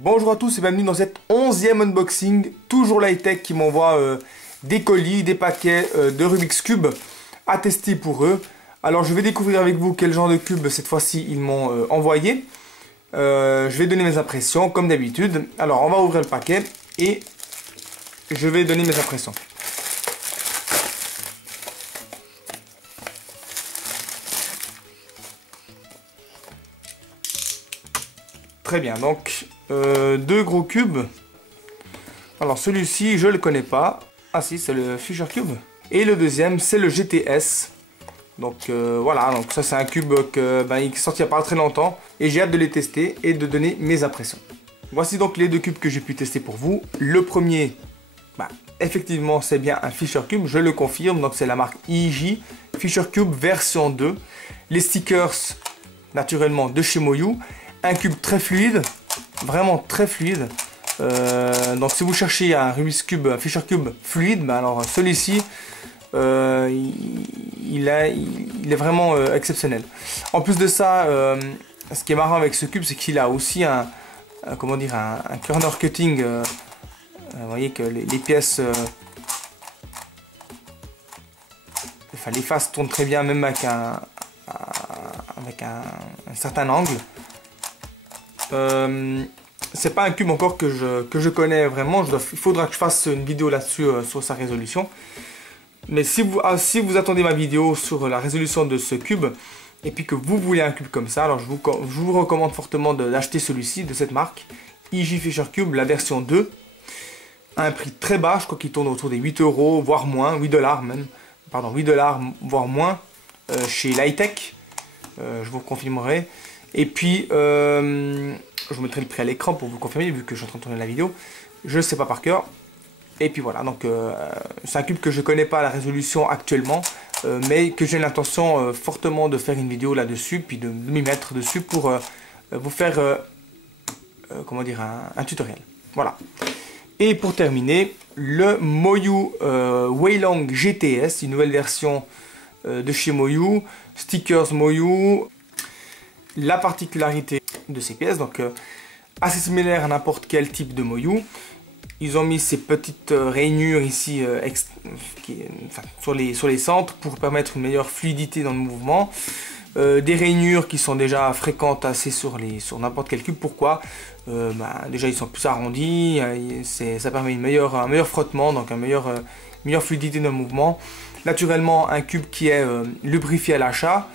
Bonjour à tous et bienvenue dans cette 11e unboxing, toujours la high-tech qui m'envoie des colis, des paquets de Rubik's Cube à tester pour eux. Alors je vais découvrir avec vous quel genre de cube cette fois-ci ils m'ont envoyé. Je vais donner mes impressions comme d'habitude. Alors on va ouvrir le paquet et je vais donner mes impressions. Très bien, donc deux gros cubes. Alors celui-ci je le connais pas. Ah si, c'est le Fisher Cube. Et le deuxième c'est le GTS. Donc voilà, donc ça c'est un cube qui est sorti il n'y a pas très longtemps. Et j'ai hâte de les tester et de donner mes impressions. Voici donc les deux cubes que j'ai pu tester pour vous. Le premier, effectivement c'est bien un Fisher Cube, je le confirme. Donc c'est la marque IJ Fisher Cube version 2. Les stickers naturellement de chez Moyu. Un cube très fluide, vraiment très fluide. Donc si vous cherchez un Rubik's Cube, un Fisher Cube fluide, alors celui-ci il est vraiment exceptionnel. En plus de ça, ce qui est marrant avec ce cube, c'est qu'il a aussi un corner cutting. Vous voyez que les pièces, les faces tournent très bien, même avec un certain angle. C'est pas un cube encore que je connais vraiment. Il faudra que je fasse une vidéo là-dessus sur sa résolution. Mais si vous attendez ma vidéo sur la résolution de ce cube et puis que vous voulez un cube comme ça, alors je vous recommande fortement d'acheter celui-ci de cette marque IJ Fisher Cube, la version 2, à un prix très bas. Je crois qu'il tourne autour des 8 € voire moins, 8 $ même, pardon, 8 $ voire moins chez Lightech. Je vous confirmerai. Et puis, je vous mettrai le prix à l'écran pour vous confirmer, vu que je suis en train de tourner la vidéo. Je ne sais pas par cœur. Et puis voilà, donc c'est un cube que je ne connais pas à la résolution actuellement, mais que j'ai l'intention fortement de faire une vidéo là-dessus, puis de m'y mettre dessus pour vous faire un tutoriel. Voilà. Et pour terminer, le Moyu Weilong GTS, une nouvelle version de chez Moyu, stickers Moyu. La particularité de ces pièces, donc assez similaire à n'importe quel type de Moyu. Ils ont mis ces petites rainures ici sur les centres pour permettre une meilleure fluidité dans le mouvement. Des rainures qui sont déjà fréquentes assez sur n'importe quel cube. Pourquoi? Déjà ils sont plus arrondis, ça permet un meilleur frottement, donc une meilleure fluidité dans le mouvement. Naturellement un cube qui est lubrifié à l'achat,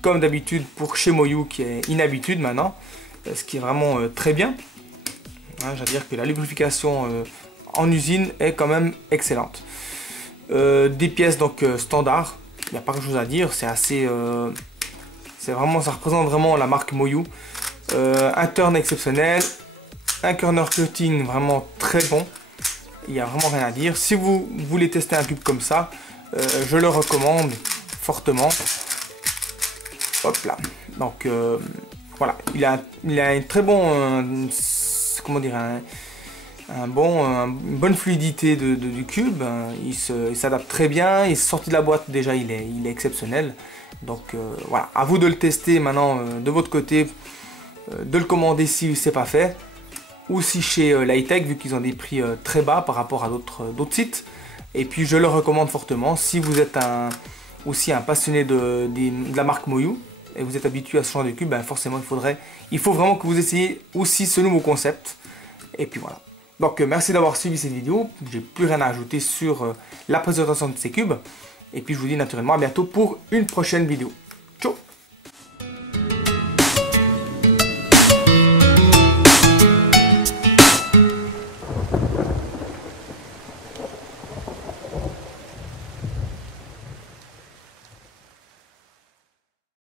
comme d'habitude pour chez Moyu, qui est une habitude maintenant, ce qui est vraiment très bien. Je veux dire que la lubrification en usine est quand même excellente. Des pièces donc standard, il n'y a pas grand chose à dire, ça représente vraiment la marque Moyu. Un turn exceptionnel, un corner cutting vraiment très bon, il n'y a vraiment rien à dire. Si vous voulez tester un cube comme ça, je le recommande fortement. Hop là, donc voilà, il a un très bon, une bonne fluidité du cube. Il s'adapte très bien, il est sorti de la boîte déjà, il est exceptionnel. Donc voilà, à vous de le tester maintenant de votre côté, de le commander si ce n'est pas fait, ou si chez Lightech, vu qu'ils ont des prix très bas par rapport à d'autres sites. Et puis je le recommande fortement si vous êtes aussi un passionné de la marque Moyu et vous êtes habitué à ce genre de cube, forcément il faut vraiment que vous essayiez aussi ce nouveau concept. Et puis voilà. Donc merci d'avoir suivi cette vidéo. J'ai plus rien à ajouter sur la présentation de ces cubes. Et puis je vous dis naturellement à bientôt pour une prochaine vidéo.